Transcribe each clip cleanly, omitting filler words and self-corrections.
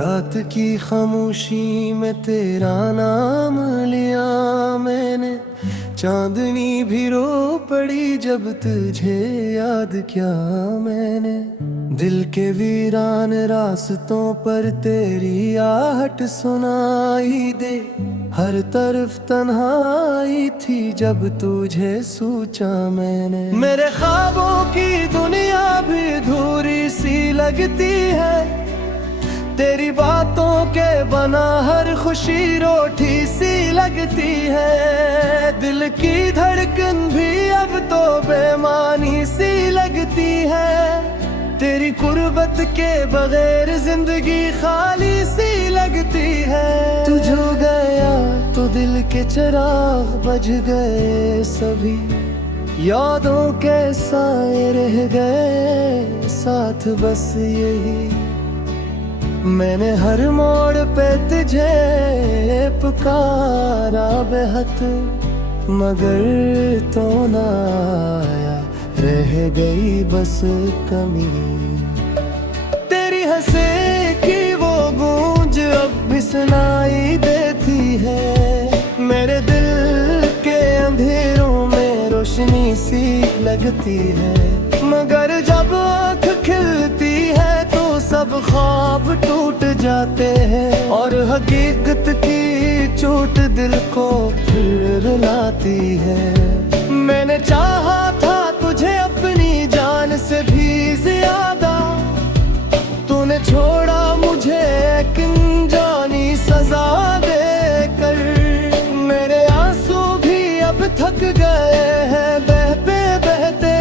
रात की खामोशी में तेरा नाम लिया मैंने, चांदनी भी रो पड़ी जब तुझे याद किया मैंने। दिल के वीरान रास्तों पर तेरी आहट सुनाई दे, हर तरफ तन्हाई थी जब तुझे सोचा मैंने। मेरे ख्वाबों की दुनिया भी अधूरी सी लगती है, तेरी बातों के बना हर खुशी रोटी सी लगती है। दिल की धड़कन भी अब तो बेमानी सी लगती है, तेरी कुर्बत के बगैर जिंदगी खाली सी लगती है। तू जो गया तो दिल के चिराग बुझ गए सभी, यादों के साए रह गए साथ बस यही। मैंने हर मोड़ पे तुझे पुकारा बेहद, मगर तो ना आया, रह गई बस कमी। तेरी हंसे की वो गूंज अब भी सुनाई देती है, मेरे दिल के अंधेरों में रोशनी सी लगती है। मगर जब आँख खिलती है तो सब ख्वाब टूट जाते हैं, और हकीकत की चोट दिल को फिर रुलाती है। मैंने चाहा था तुझे अपनी जान से भी ज्यादा, तूने छोड़ा मुझे एक अनजानी सजा देकर। मेरे आंसू भी अब थक गए हैं बहते बहते,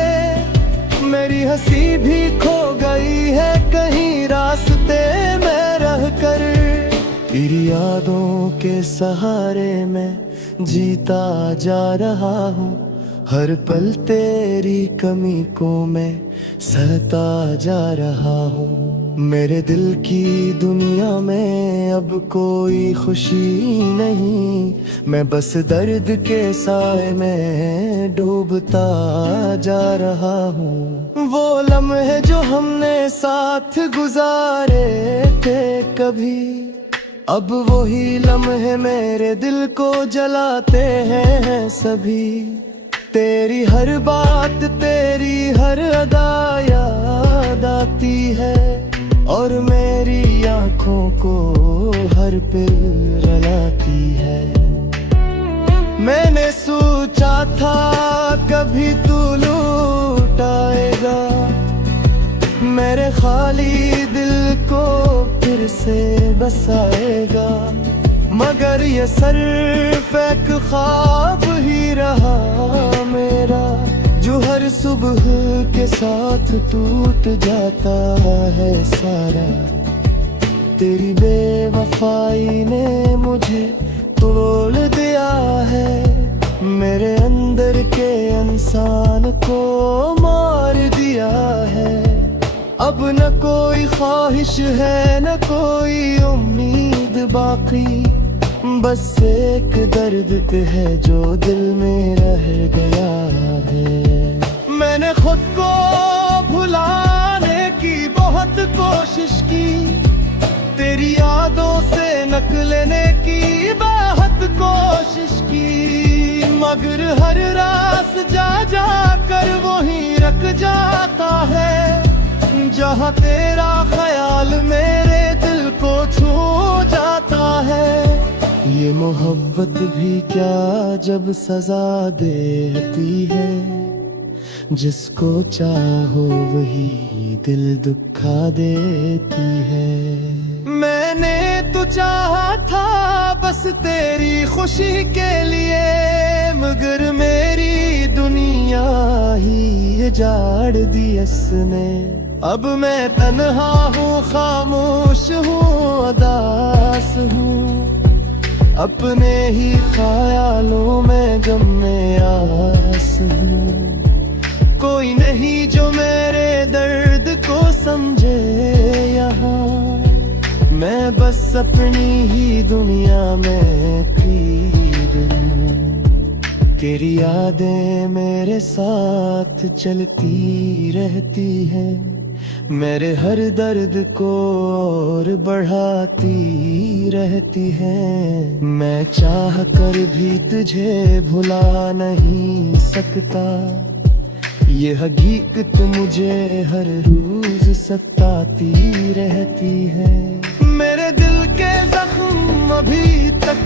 मेरी हंसी भी खो गई है कहीं रास्ते में रहकर। तेरी यादों के सहारे में जीता जा रहा हूँ, हर पल तेरी कमी को मैं सहता जा रहा हूँ। मेरे दिल की दुनिया में अब कोई खुशी नहीं, मैं बस दर्द के साए में डूबता जा रहा हूँ। वो लम्हे जो हमने साथ गुजारे थे कभी, अब वही लम्हे मेरे दिल को जलाते हैं सभी। तेरी हर बात तेरी हर अदा याद आती है, और मेरी आँखों को हर पल रुलाती है। मैंने सोचा था कभी तू लौट आएगा, मेरे खाली दिल को फिर से बसाएगा। मगर ये सिर्फ एक ख्वाब ही रहा मेरा, जो हर सुबह के साथ टूट जाता है सारा। तेरी बेवफाई ने मुझे तोड़ दिया है, मेरे अंदर के इंसान को मार दिया है। अब न कोई ख्वाहिश है न कोई उम्मीद बाकी, बस एक दर्द है जो दिल में रह गया है। मैंने खुद को भुलाने की बहुत कोशिश की, तेरी यादों से नक लेने की बहुत कोशिश की, मगर हर रास जा जा कर वहीं रख जाता है, जहाँ तेरा ख्याल मेरे दिल को छू जाता है। ये मोहब्बत भी क्या जब सजा देती है, जिसको चाहो वही दिल दुखा देती है। मैंने तो चाहा था बस तेरी खुशी के लिए, मगर मेरी दुनिया ही उजाड़ दी इसने। अब मैं तन्हा हूँ, खामोश हूँ, उदास हूँ, अपने ही ख्यालों में गम में आस हूँ। कोई नहीं जो मेरे दर्द को समझे यहाँ, मैं बस अपनी ही दुनिया में पीर हूँ। तेरी यादें मेरे साथ चलती रहती हैं, मेरे हर दर्द को और बढ़ाती रहती है। मैं चाह कर भी तुझे भुला नहीं सकता, ये हकीकत मुझे हर रोज सताती रहती है। मेरे दिल के जख्म अभी तक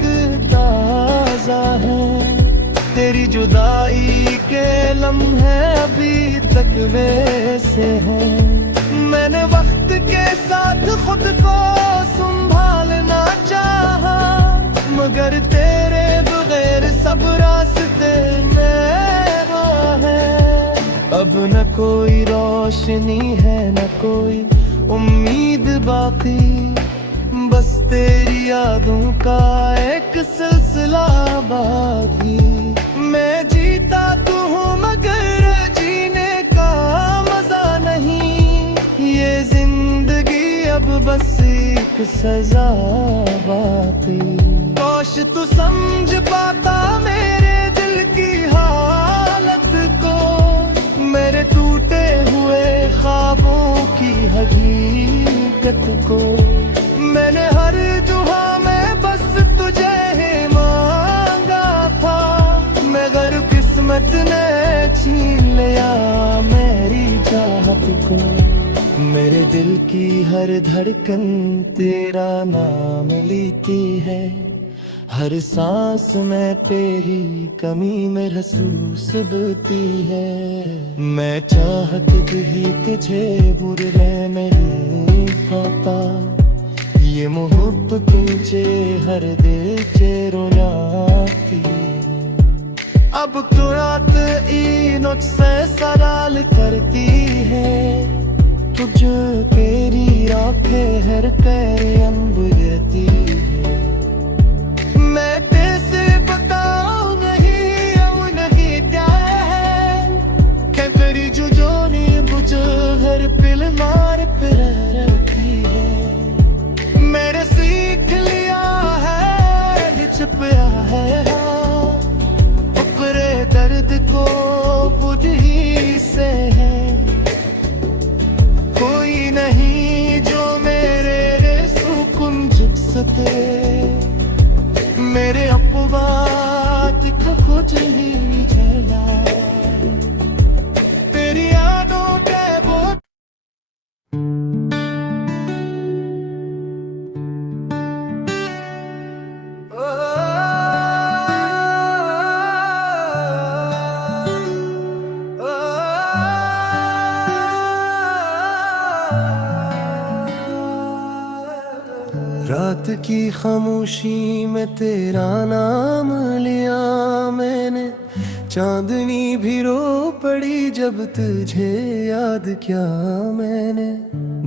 ताजा है, तेरी जुदाई के लम्हे अभी तक वैसे हैं। मैंने वक्त के साथ खुद को संभालना चाहा, मगर तेरे बगैर सब रास्ते मेरा है। अब न कोई रोशनी है न कोई उम्मीद बाकी, बस तेरी यादों का एक सिलसिला बाकी। मैं जीता तो हूँ मगर जीने का मजा नहीं, ये जिंदगी अब बस एक सजा बाकी। काश तू समझ पाता मेरे दिल की हालत को, मेरे टूटे हुए ख्वाबों की हकीकत को। मैंने हर दुआ में बस तुझे ही मांगा था, मगर किस्मत ने छीन लिया मेरी चाहत को। मेरे दिल की हर धड़कन तेरा नाम लेती है, हर सांस में तेरी कमी महसूस होती है। मैं चाहत भी तुझे बुरे नहीं पाता, ये मोहब्बत तुझे हर दिल से रुलाती। अब तो रात इन से सवाल करती है, तुझ तेरी राखें हर कर अंबरती है। मैं कैसे बताऊं नहीं अब नहीं क्या है, क्या तेरी जो जोनी मुझे हर पिल मार पर रखी है। मैंने सीख लिया है छिपया है, अपने दर्द को खुद ही से है। कोई नहीं जो मेरे सुकून चुप सके, मेरे अपवाद को खुद ही झेला। तेरी यादों के बोझ रात की खामोशी में तेरा नाम लिया मैंने, चांदनी भी रो पड़ी जब तुझे याद किया मैंने।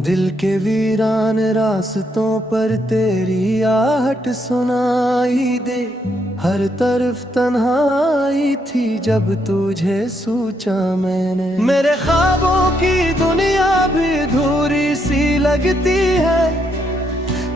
दिल के वीरान रास्तों पर तेरी आहट सुनाई दे, हर तरफ तन्हाई थी जब तुझे सोचा मैंने। मेरे ख्वाबों की दुनिया भी अधूरी सी लगती है,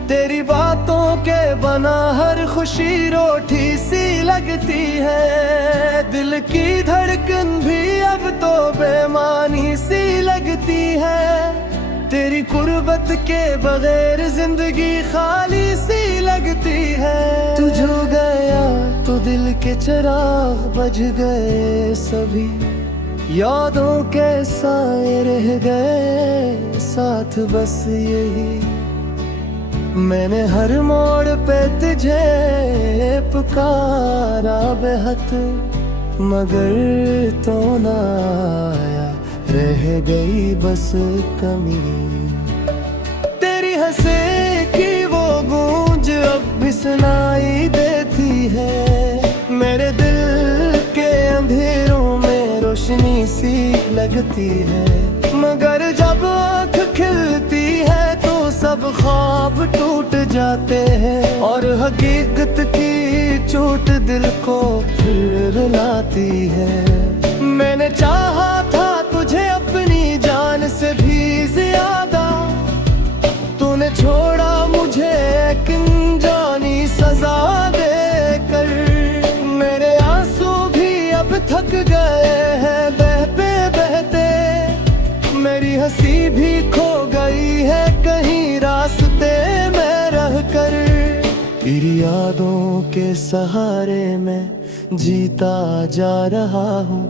तेरी बातों के बना हर खुशी रोटी सी लगती है। दिल की धड़कन भी अब तो बेमानी सी लगती है, तेरी कुर्बत के बगैर जिंदगी खाली सी लगती है। तू जो गया तो दिल के चिराग बुझ गए सभी, यादों के साए रह गए साथ बस यही। मैंने हर मोड़ पे तुझे पुकारा बेहद, मगर तो ना आया, रह गई बस कमी। तेरी हंसे की वो गूंज अब भी सुनाई देती है, मेरे दिल के अंधेरों में रोशनी सी लगती है। मगर जब आँख खिलती है तो सब ख्वाब टूट जाते हैं, और हकीकत की चोट दिल को फिर रुलाती है। मैंने चाहा था तुझे अपनी जान से भी ज्यादा, तूने छोड़ा मुझे एक अनजानी सजा देकर। मेरे आंसू भी अब थक गए हैं बहते बहते, मेरी हंसी भी खो गई है कहीं रास्ते में रहकर। तेरी यादों के सहारे मैं जीता जा रहा हूँ,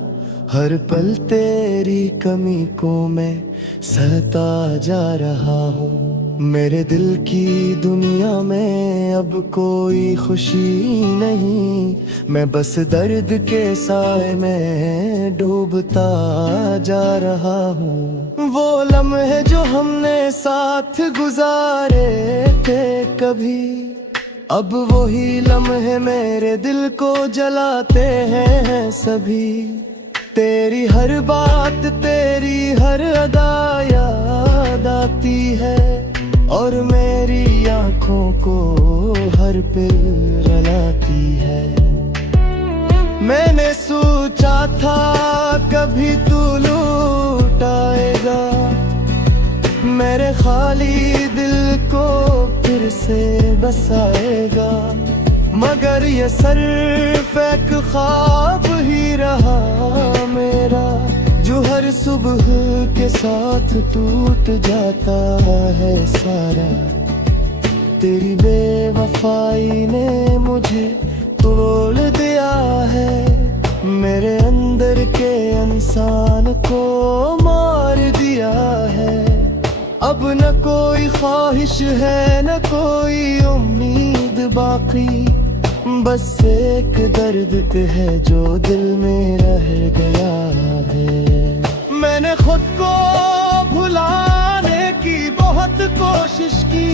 हर पल तेरी कमी को मैं सहता जा रहा हूँ। मेरे दिल की दुनिया में अब कोई खुशी नहीं, मैं बस दर्द के साए में डूबता जा रहा हूँ। वो लम्हे जो हमने साथ गुजारे थे कभी, अब वही लम्हे मेरे दिल को जलाते हैं सभी। तेरी हर बात, तेरी हर अदा याद आती है, और मेरी आँखों को हर पल रुलाती है। मैंने सोचा था कभी तू लौट आएगा, मेरे खाली दिल को फिर से बसाएगा, मगर ये सिर्फ एक ख्वाब ही रहा मेरा, जो हर सुबह के साथ टूट जाता है सारा। तेरी बेवफाई ने मुझे तोड़ दिया है, मेरे अंदर के इंसान को मार दिया है। अब न कोई ख्वाहिश है न कोई उम्मीद बाकी, बस एक दर्द है जो दिल में रह गया है। मैंने खुद को भुलाने की बहुत कोशिश की,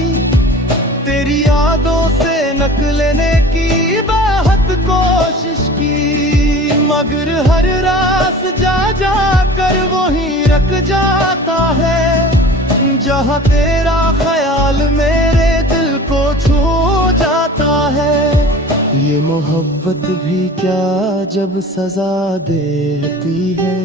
तेरी यादों से नक लेने की बहुत कोशिश की, मगर हर रास जा जा कर वहीं रख जाता है, जहाँ तेरा ख्याल मेरे दिल को छू जाता है। ये मोहब्बत भी क्या जब सजा देती है,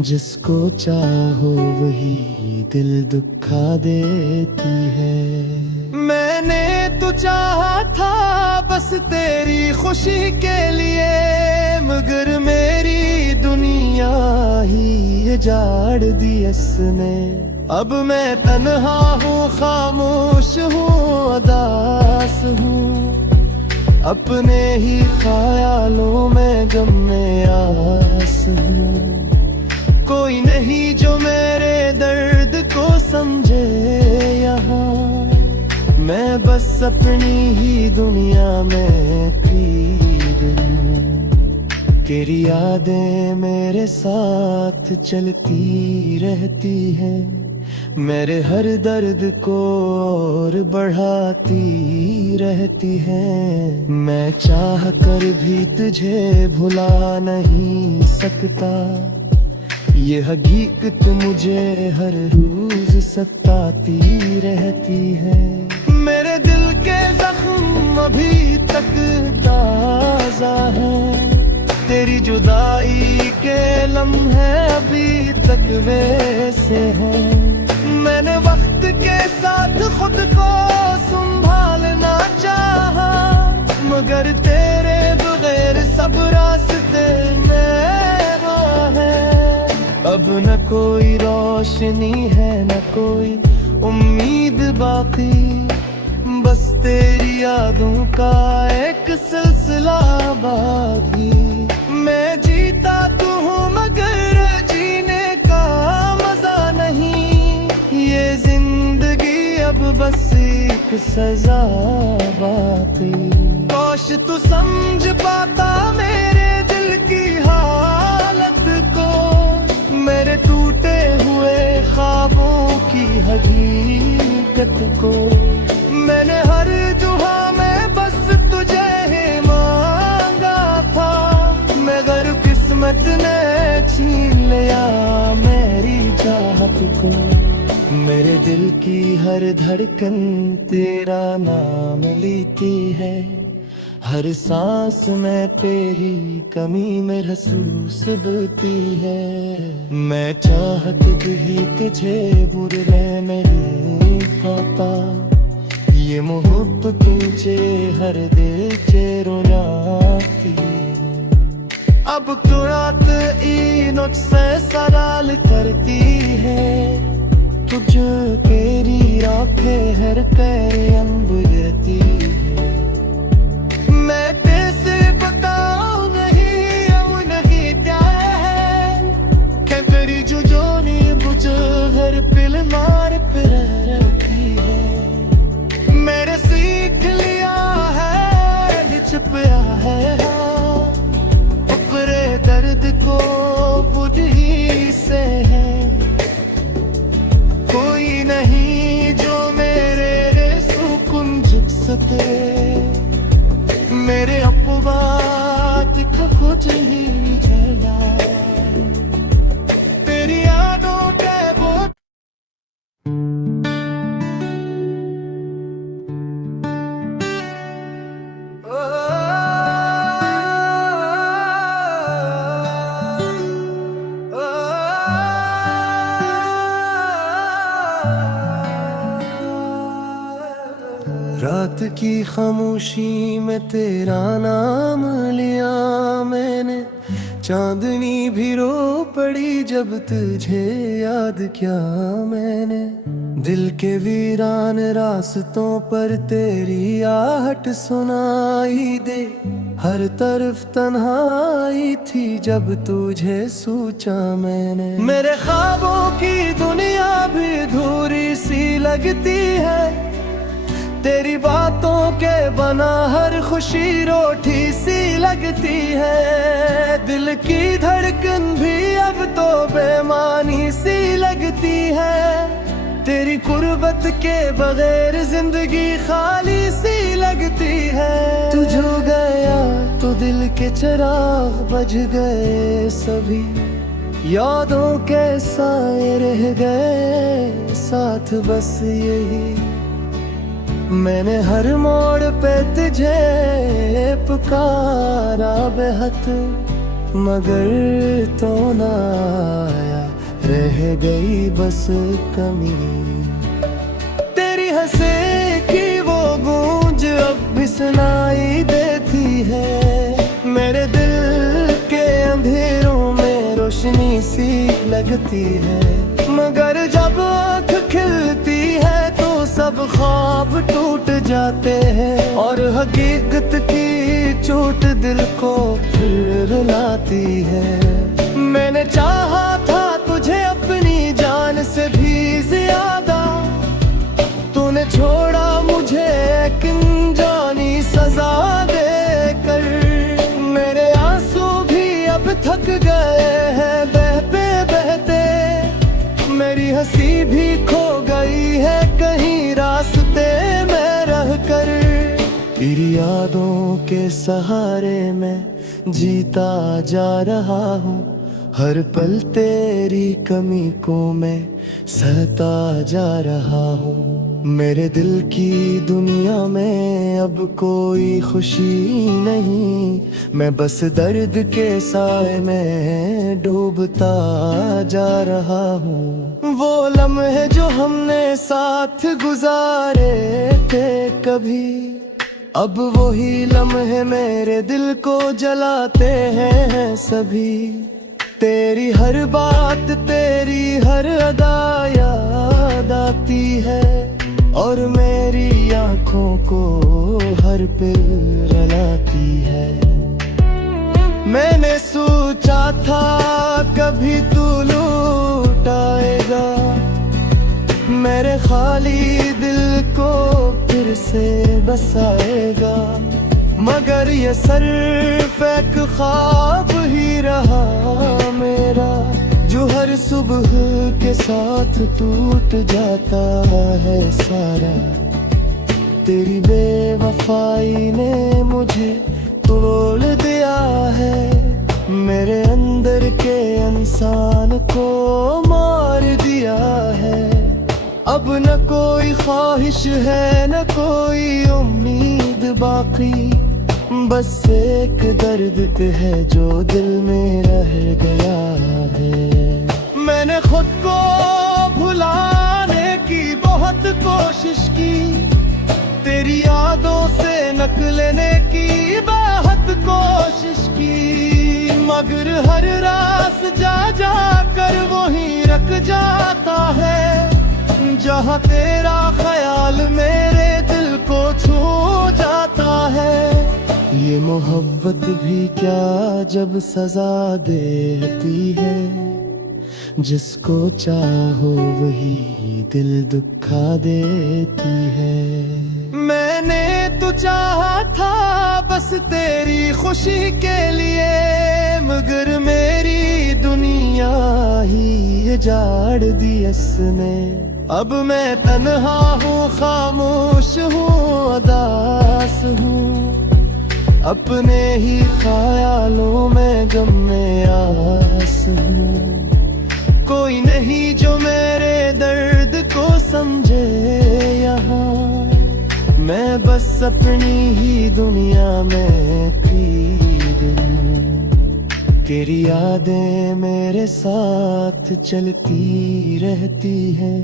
जिसको चाहो वही दिल दुखा देती है। मैंने तो चाहा था बस तेरी खुशी के लिए, मगर मेरी दुनिया ही उजाड़ दी इसने। अब मैं तन्हा हूँ, खामोश हूँ, उदास हूँ, अपने ही ख्यालों में गम में आस हूँ। कोई नहीं जो मेरे दर्द को समझे यहाँ, मैं बस अपनी ही दुनिया में पीर हूँ। तेरी यादें मेरे साथ चलती रहती हैं, मेरे हर दर्द को और बढ़ाती रहती है। मैं चाह कर भी तुझे भुला नहीं सकता, ये हकीकत मुझे हर रोज सताती रहती है। मेरे दिल के जख्म अभी तक ताजा है, तेरी जुदाई के लम्हे अभी तक वैसे हैं। मैंने वक्त के साथ खुद को संभालना चाहा, मगर तेरे बगैर सब रास्ते मेरा है। अब न कोई रोशनी है न कोई उम्मीद बाकी, बस तेरी यादों का एक सिलसिला बाकी। मैं जीता तो हूँ मगर जीने का मजा नहीं, ये जिंदगी अब बस एक सजा बाकी। काश तू समझ पाता मेरे दिल की हालत को, मेरे टूटे हुए ख्वाबों की हकीकत को। मैंने हर दुआ में बस तुझे ही मांगा था, मगर किस्मत ने छीन लिया मेरी चाहत को। मेरे दिल की हर धड़कन तेरा नाम लेती है, हर सांस में तेरी कमी महसूस होती है। मैं चाहत भी तुझे बुरे नहीं पाता, ये मोहब्बत तुझे हर दिल से रुलाती। अब कुरात नोट से सवाल करती है, तुझ तेरी आंखें हर कर अंबरती है। मैं कैसे बताऊं नहीं अब नहीं क्या है, क्या तेरी जो जोनी बुझ हर पिल मार पर रहती है। मेरे सीख लिया है छिपया है, अपने दर्द को बुझ ही से है। कोई नहीं जो मेरे सुकून जुट सके, मेरे अपवाद का कुछ ही झेला। तेरी यादों के वो रात की खामोशी में तेरा नाम लिया मैंने, चांदनी भी रो पड़ी जब तुझे याद किया मैंने। दिल के वीरान रास्तों पर तेरी आहट सुनाई दे, हर तरफ तन्हाई थी जब तुझे सोचा मैंने। मेरे ख्वाबों की दुनिया भी अधूरी सी लगती है, तेरी बातों के बना हर खुशी रोटी सी लगती है। दिल की धड़कन भी अब तो बेमानी सी लगती है, तेरी कुर्बत के बगैर जिंदगी खाली सी लगती है। तू जो गया तो दिल के चिराग बुझ गए सभी, यादों के साए रह गए साथ बस यही। मैंने हर मोड़ पे तुझे पुकारा बेहद, मगर तो ना आया, रह गई बस कमी। तेरी हंसे की वो गूंज अब भी सुनाई देती है, मेरे दिल के अंधेरों में रोशनी सी लगती है। मगर जब आँख खिलती है तो सब ख्वाब टूट जाते हैं, और हकीकत की चोट दिल को फिर रुलाती है। मैंने चाहा था तुझे अपनी जान से भी ज्यादा, तूने छोड़ा मुझे एक अनजानी सजा देकर। मेरे आंसू भी अब थक गए हैं बहते बहते, मेरी हंसी भी खो गई है कहीं रास्ते में रहकर। तेरी यादों के सहारे में जीता जा रहा हूँ, हर पल तेरी कमी को मैं सहता जा रहा हूँ। मेरे दिल की दुनिया में अब कोई खुशी नहीं, मैं बस दर्द के साए में डूबता जा रहा हूँ। वो लम्हे जो हमने साथ गुजारे थे कभी, अब वही लम्हे मेरे दिल को जलाते हैं सभी। तेरी हर बात तेरी हर अदा याद आती है, और मेरी आँखों को हर पल रुलाती है। मैंने सोचा था कभी तू लौट आएगा, मेरे खाली दिल को फिर से बसाएगा। मगर ये सिर्फ एक ख्वाब ही रहा मेरा, जो हर सुबह के साथ टूट जाता है सारा। तेरी बेवफाई ने मुझे तोड़ दिया है, मेरे अंदर के इंसान को मार दिया है। अब न कोई ख्वाहिश है न कोई उम्मीद बाकी, बस एक दर्द है जो दिल में रह गया है। मैंने खुद को भुलाने की बहुत कोशिश की, तेरी यादों से नक लेने की बहुत कोशिश की, मगर हर रास जा जा कर वही रख जाता है, जहाँ तेरा ख्याल मेरे दिल को छू जाता है। ये मोहब्बत भी क्या जब सजा देती है, जिसको चाहो वही दिल दुखा देती है। मैंने तो चाहा था बस तेरी खुशी के लिए, मगर मेरी दुनिया ही जाड़ दी इसने। अब मैं तन्हा हूँ, खामोश हूँ, उदास हूँ, अपने ही ख्यालों में गम में आस हूँ। कोई नहीं जो मेरे दर्द को समझे यहाँ, मैं बस अपनी ही दुनिया में पीर हूँ। तेरी यादें मेरे साथ चलती रहती हैं,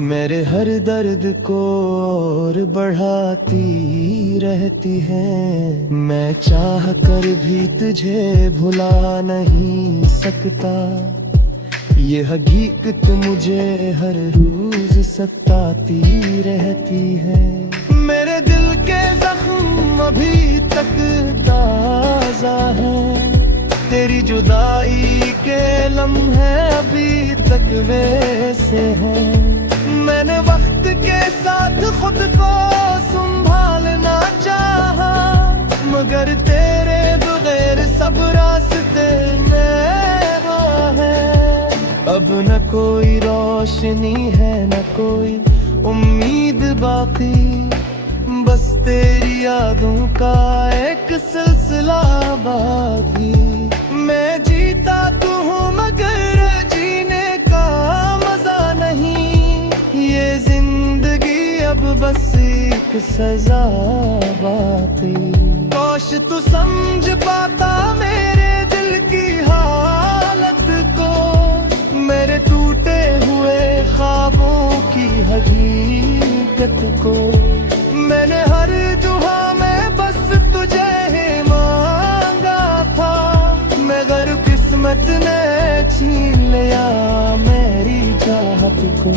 मेरे हर दर्द को और बढ़ाती रहती है। मैं चाह कर भी तुझे भुला नहीं सकता, ये हकीकत मुझे हर रोज सताती रहती है। मेरे दिल के जख्म अभी तक ताजा है, तेरी जुदाई के लम्हे अभी तक वैसे हैं। मैंने वक्त के साथ खुद को संभालना चाहा, मगर तेरे बगैर सब रास्ते में वो है। अब न कोई रोशनी है न कोई उम्मीद बाकी, बस तेरी यादों का एक सिलसिला बाकी। मैं जीता तो हूँ मगर जीने का मजा नहीं, ये जिंदगी अब बस एक सजा बाकी। काश तू समझ पाता मेरे दिल की हालत को, मेरे टूटे हुए ख्वाबों की हकीकत को। मैंने हर दुआ में बस तुझे ही मांगा था, मगर किस्मत ने छीन लिया मेरी चाहत को।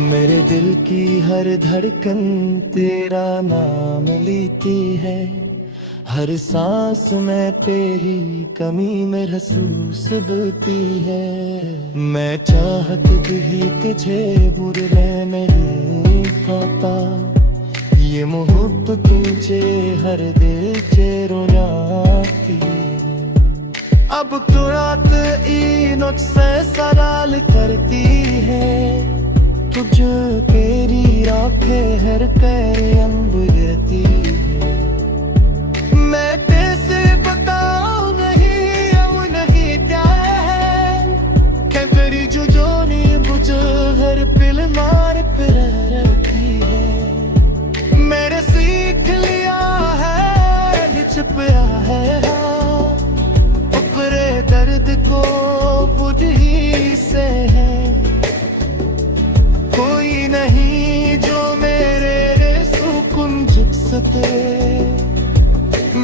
मेरे दिल की हर धड़कन तेरा नाम लेती है, हर सांस में तेरी कमी महसूस होती है। मैं चाहत भी तुझे बुरने नहीं पाता, ये मोहब्बत तुझे हर दिल से रुलाती। अब तो रात इन से सवाल करती है, तुझ तेरी राखें हर कर अंबरती है। मैं कैसे बताऊं नहीं अब नहीं क्या है, क्या तेरी जो जोनी बुझ हर पिल मार पर रखी है। मैंने सीख लिया है छुपया है, अपने दर्द को बुझ ही से है। कोई नहीं जो मेरे सुकून जुट सके,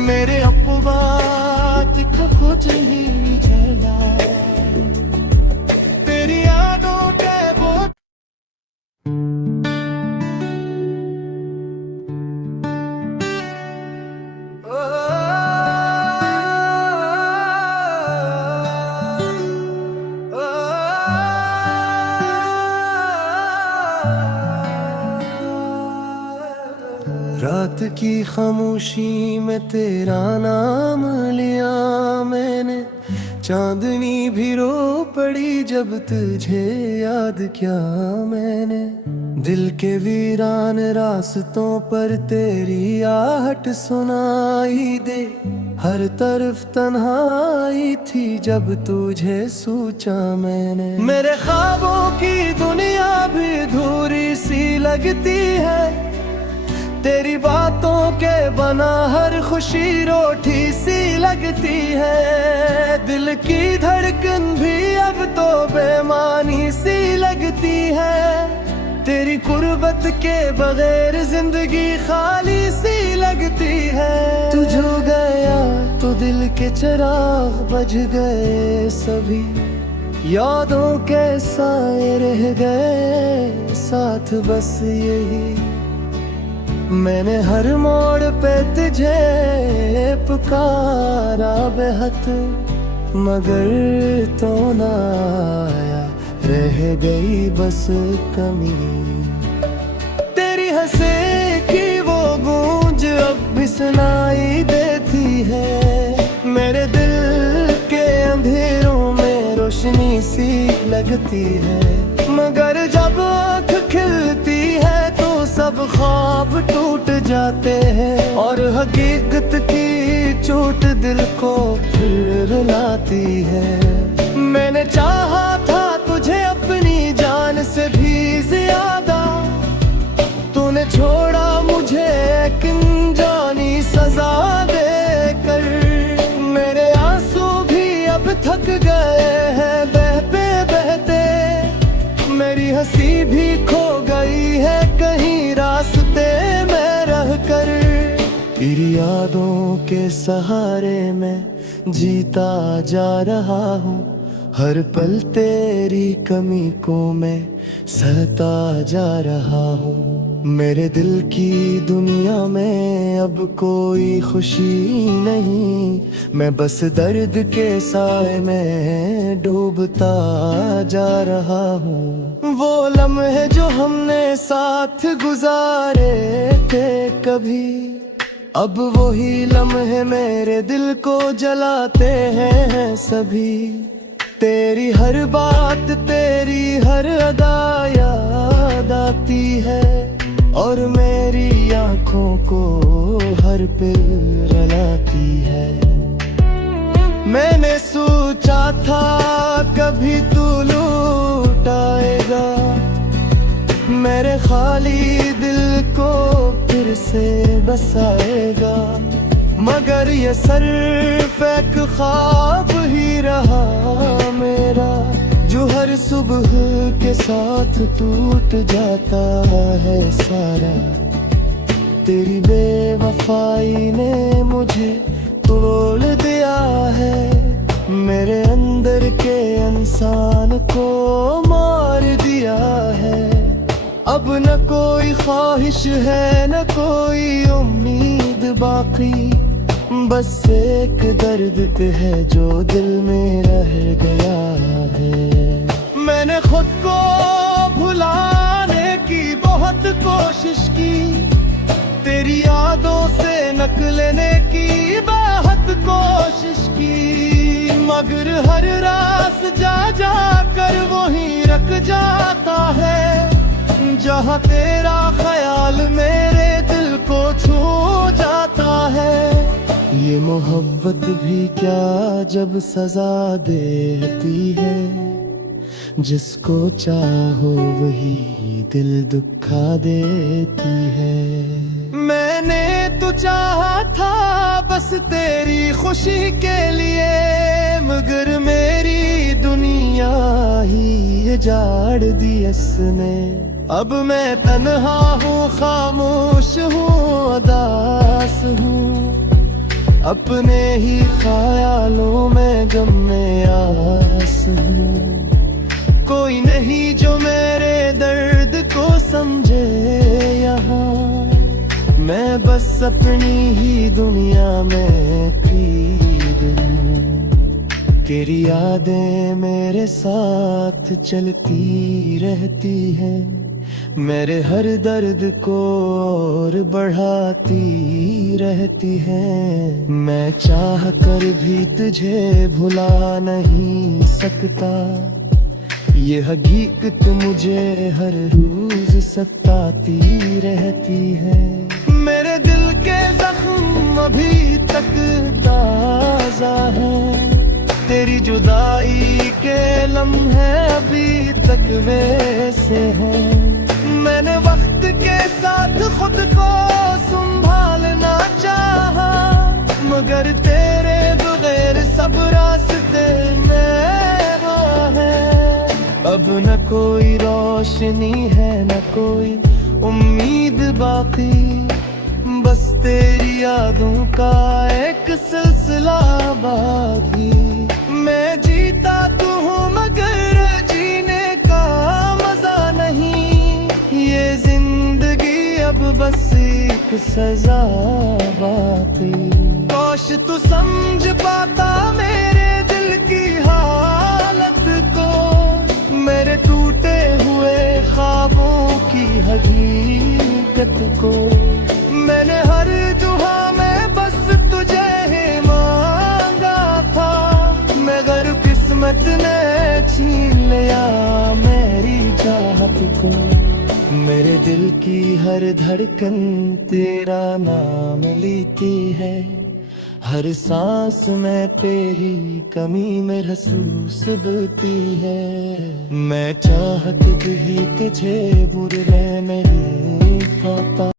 मेरे अपवाद का खुद ही झेला। तेरी यादों के बोझ रात की खामोशी में तेरा नाम लिया मैंने, चांदनी भी रो पड़ी जब तुझे याद किया मैंने। दिल के वीरान रास्तों पर तेरी आहट सुनाई दे, हर तरफ तन्हाई थी जब तुझे सोचा मैंने। मेरे ख्वाबों की दुनिया भी अधूरी सी लगती है, तेरी बातों के बना हर खुशी रोटी सी लगती है। दिल की धड़कन भी अब तो बेमानी सी लगती है, तेरी कुर्बत के बगैर जिंदगी खाली सी लगती है। तू जो गया तो दिल के चिराग बुझ गए सभी, यादों के साए रह गए साथ बस यही। मैंने हर मोड़ पे तुझे पुकारा बेहद, मगर तो ना आया, रह गई बस कमी। तेरी हंसे की वो गूंज अब भी सुनाई देती है, मेरे दिल के अंधेरों में रोशनी सी लगती है। मगर जब आँख खिलती है तो सब ख्वाब टूट जाते हैं, और हकीकत की चोट दिल को फिर रुलाती है। मैंने चाहा था तुझे अपनी जान से भी ज्यादा, तूने छोड़ा मुझे एक अनजानी सजा देकर। मेरे आंसू भी अब थक गए हैं बहते बहते, मेरी हंसी भी खो गई है कहीं रास्ते में रहकर। तेरी यादों के सहारे में जीता जा रहा हूँ, हर पल तेरी कमी को मैं सहता जा रहा हूँ। मेरे दिल की दुनिया में अब कोई खुशी नहीं, मैं बस दर्द के साए में डूबता जा रहा हूँ। वो लम्हे जो हमने साथ गुजारे थे कभी, अब वही लम्हे मेरे दिल को जलाते हैं सभी। तेरी हर बात तेरी हर अदा याद आती है, और मेरी आँखों को हर पल रुलाती है। मैंने सोचा था कभी तू लौट आएगा, मेरे खाली दिल को फिर से बसाएगा। मगर ये सिर्फ एक ख्वाब ही रहा मेरा, जो हर सुबह के साथ टूट जाता है सारा। तेरी बेवफाई ने मुझे तोड़ दिया है, मेरे अंदर के इंसान को मार दिया है। अब न कोई ख्वाहिश है न कोई उम्मीद बाकी, बस एक दर्द है जो दिल में रह गया है। मैंने खुद को भुलाने की बहुत कोशिश की, तेरी यादों से नक लेने की बहुत कोशिश की, मगर हर रास जा जा कर वहीं रख जाता है, जहाँ तेरा ख्याल मेरे दिल को छू जाता है। ये मोहब्बत भी क्या जब सजा देती है, जिसको चाहो वही दिल दुखा देती है। मैंने तो चाहा था बस तेरी खुशी के लिए, मगर मेरी दुनिया ही जाड़ दी इसने। अब मैं तन्हा हूँ, खामोश हूँ, उदास हूँ, अपने ही ख्यालों में गम में आस हूँ। कोई नहीं जो मेरे दर्द को समझे यहाँ, मैं बस अपनी ही दुनिया में पीर हूँ। तेरी यादें मेरे साथ चलती रहती हैं, मेरे हर दर्द को और बढ़ाती रहती है। मैं चाह कर भी तुझे भुला नहीं सकता, ये हकीकत मुझे हर रोज सताती रहती है। मेरे दिल के जख्म अभी तक ताजा है, तेरी जुदाई के लम्हे अभी तक वैसे हैं। मैंने वक्त के साथ खुद को संभालना चाहा, मगर तेरे बगैर सब रास्ते में वो है। अब न कोई रोशनी है न कोई उम्मीद बाकी, बस तेरी यादों का एक सिलसिला बाकी। मैं जीता तू हूँ मगर जीने का मजा नहीं, ये जिंदगी अब बस एक सजा बाकी। काश तू समझ पाता मेरे दिल की हालत को, मेरे टूटे हुए ख्वाबों की हकीकत को। मैंने हर दुआ में बस तुझे ही मांगा था, मगर किस्मत ने छीन लिया मेरी चाहत को। मेरे दिल की हर धड़कन तेरा नाम लेती है, हर सांस में तेरी कमी महसूस होती है। मैं चाहत भी तुझे बुरे